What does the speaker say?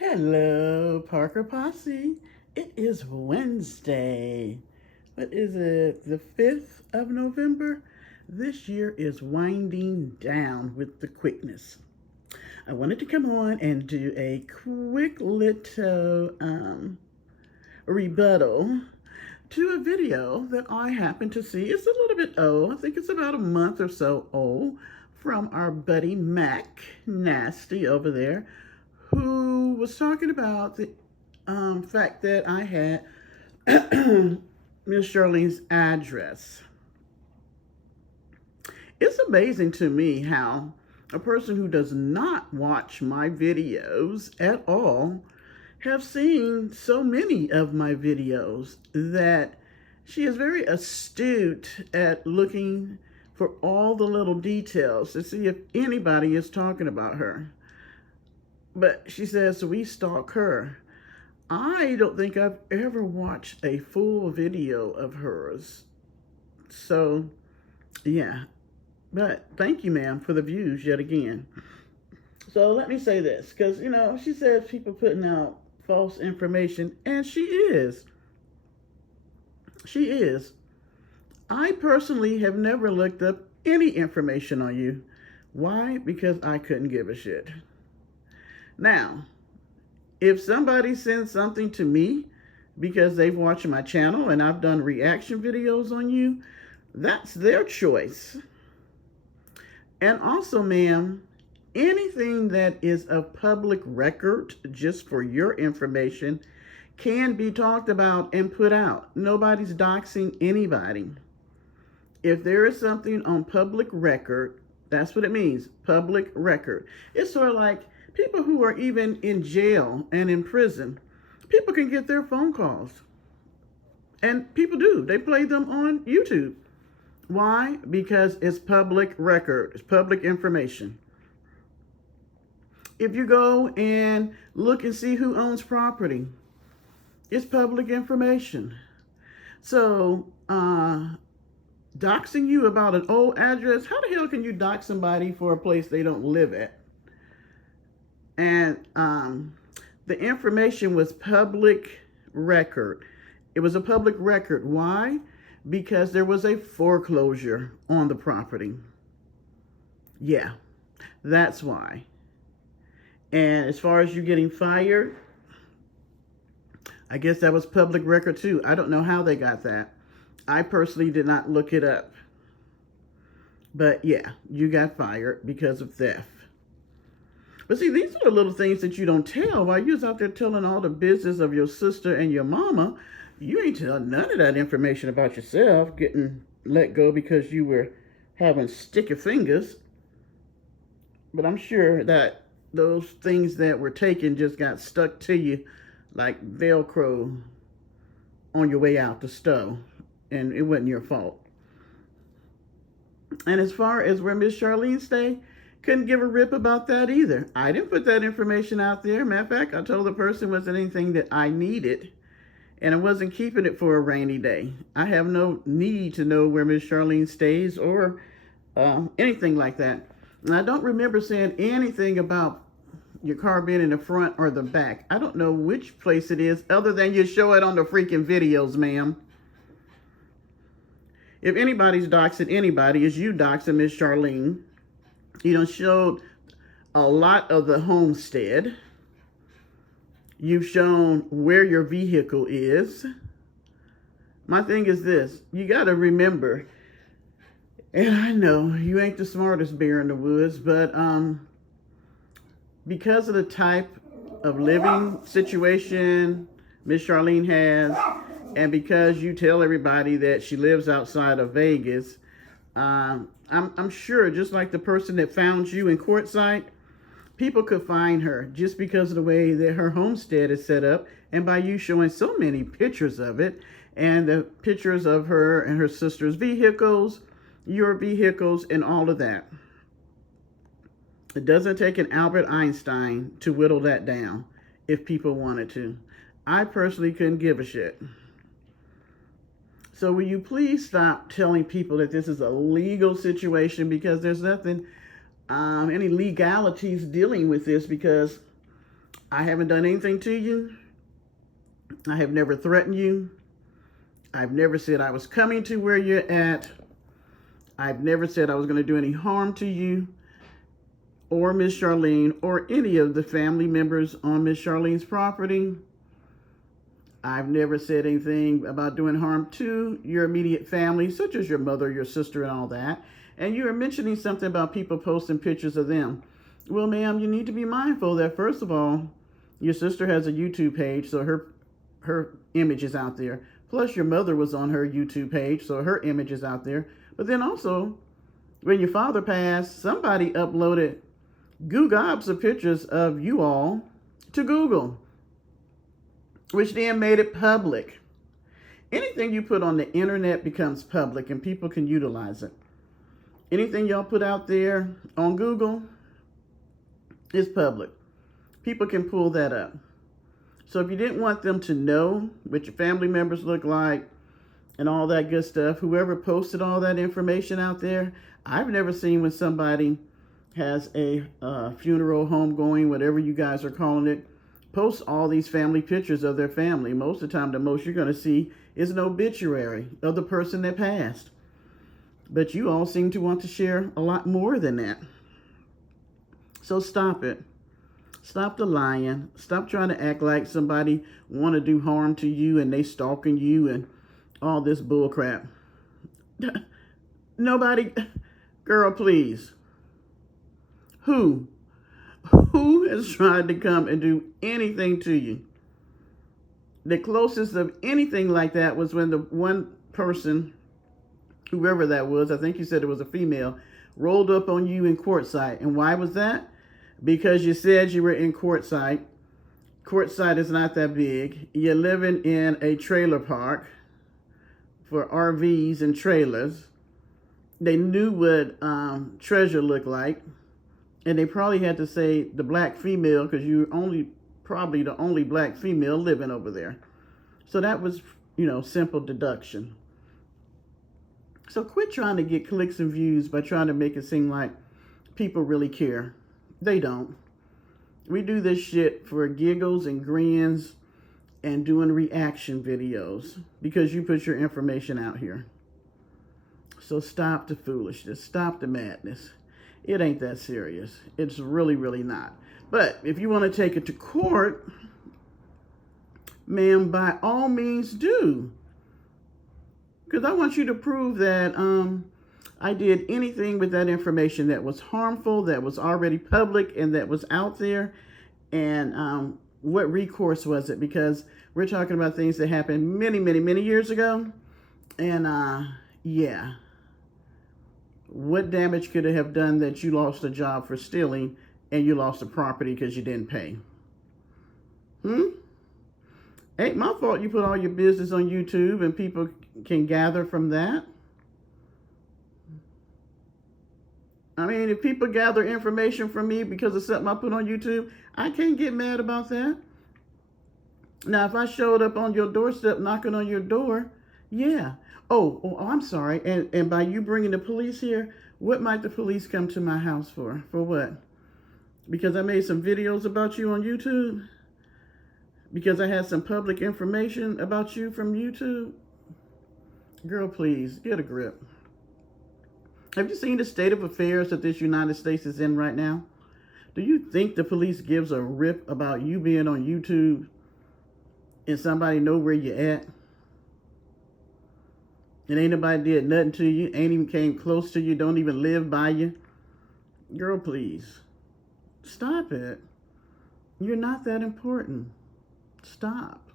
Hello, Parker Posse. It is Wednesday. What is it? The 5th of November? This year is winding down with the quickness. I wanted to come on and do a quick little rebuttal to a video that I happened to see. It's a little bit old. I think it's about a month or so old, from our buddy Mac Nasty over there, who was talking about the fact that I had Miss Charlene's address. It's amazing to me how a person who does not watch my videos at all have seen so many of my videos that she is very astute at looking for all the little details to see if anybody is talking about her. But she says we stalk her. I don't think I've ever watched a full video of hers. So, yeah. But thank you, ma'am, for the views yet again. So let me say this, because, she says people putting out false information, and she is. She is. I personally have never looked up any information on you. Why? Because I couldn't give a shit. Now, if somebody sends something to me because they've watched my channel and I've done reaction videos on you, that's their choice. And also, ma'am, anything that is a public record, just for your information, can be talked about and put out. Nobody's doxing anybody. If there is something on public record, that's what it means, public record. It's sort of like people who are even in jail and in prison. People can get their phone calls. And people do. They play them on YouTube. Why? Because it's public record. It's public information. If you go and look and see who owns property, it's public information. So, doxing you about an old address, how the hell can you dox somebody for a place they don't live at? And the information was public record. It was a public record. Why? Because there was a foreclosure on the property. Yeah, that's why. And as far as you getting fired, I guess that was public record too. I don't know how they got that. I personally did not look it up. But yeah, you got fired because of theft. But see, these are the little things that you don't tell. While you was out there telling all the business of your sister and your mama, you ain't telling none of that information about yourself getting let go because you were having sticky fingers. But I'm sure that those things that were taken just got stuck to you like Velcro on your way out the stove. And it wasn't your fault. And as far as where Miss Charlene stayed, couldn't give a rip about that either. I didn't put that information out there. Matter of fact, I told the person it wasn't anything that I needed, and I wasn't keeping it for a rainy day. I have no need to know where Miss Charlene stays or anything like that. And I don't remember saying anything about your car being in the front or the back. I don't know which place it is other than you show it on the freaking videos, ma'am. If anybody's doxing anybody, it's you doxing Miss Charlene. You done showed a lot of the homestead. You've shown where your vehicle is. My thing is this. You got to remember, and I know you ain't the smartest bear in the woods, but because of the type of living situation Miss Charlene has, and because you tell everybody that she lives outside of Vegas, I'm sure, just like the person that found you in Quartzsite, people could find her just because of the way that her homestead is set up, and by you showing so many pictures of it, and the pictures of her and her sister's vehicles, your vehicles, and all of that. It doesn't take an Albert Einstein to whittle that down if people wanted to. I personally couldn't give a shit. So will you please stop telling people that this is a legal situation, because there's nothing, any legalities dealing with this, because I haven't done anything to you. I have never threatened you. I've never said I was coming to where you're at. I've never said I was going to do any harm to you or Miss Charlene or any of the family members on Miss Charlene's property. I've never said anything about doing harm to your immediate family, such as your mother, your sister, and all that. And you were mentioning something about people posting pictures of them. Well, ma'am, you need to be mindful that, first of all, your sister has a YouTube page, so her image is out there. Plus, your mother was on her YouTube page, so her image is out there. But then also, when your father passed, somebody uploaded gobs of pictures of you all to Google, which then made it public. Anything you put on the internet becomes public and people can utilize it. Anything y'all put out there on Google is public. People can pull that up. So if you didn't want them to know what your family members look like and all that good stuff, whoever posted all that information out there, I've never seen when somebody has a funeral, homegoing, whatever you guys are calling it, post all these family pictures of their family. Most of the time, the most you're going to see is an obituary of the person that passed. But you all seem to want to share a lot more than that. So stop it. Stop the lying. Stop trying to act like somebody want to do harm to you and they stalking you and all this bull crap. Nobody, girl, please. Who has tried to come and do anything to you? The closest of anything like that was when the one person, whoever that was, I think you said it was a female, rolled up on you in Quartzsite. And why was that? Because you said you were in Quartzsite. Quartzsite is not that big. You're living in a trailer park for RVs and trailers. They knew what Treasure looked like. And they probably had to say the black female because you're probably the only black female living over there. So that was, simple deduction. So quit trying to get clicks and views by trying to make it seem like people really care. They don't. We do this shit for giggles and grins and doing reaction videos because you put your information out here. So stop the foolishness. Stop the madness. It ain't that serious. It's really, really not. But if you want to take it to court, ma'am, by all means do. Because I want you to prove that I did anything with that information that was harmful, that was already public, and that was out there. And what recourse was it? Because we're talking about things that happened many, many, many years ago. And yeah. What damage could it have done that you lost a job for stealing and you lost a property because you didn't pay? Ain't my fault you put all your business on YouTube and people can gather from that. I mean, if people gather information from me because of something I put on YouTube, I can't get mad about that. Now, if I showed up on your doorstep knocking on your door, yeah. Oh, I'm sorry. And by you bringing the police here, what might the police come to my house for? For what? Because I made some videos about you on YouTube? Because I had some public information about you from YouTube? Girl, please, get a grip. Have you seen the state of affairs that this United States is in right now? Do you think the police gives a rip about you being on YouTube and somebody know where you're at? And ain't nobody did nothing to you, ain't even came close to you, don't even live by you. Girl, please. Stop it. You're not that important. Stop.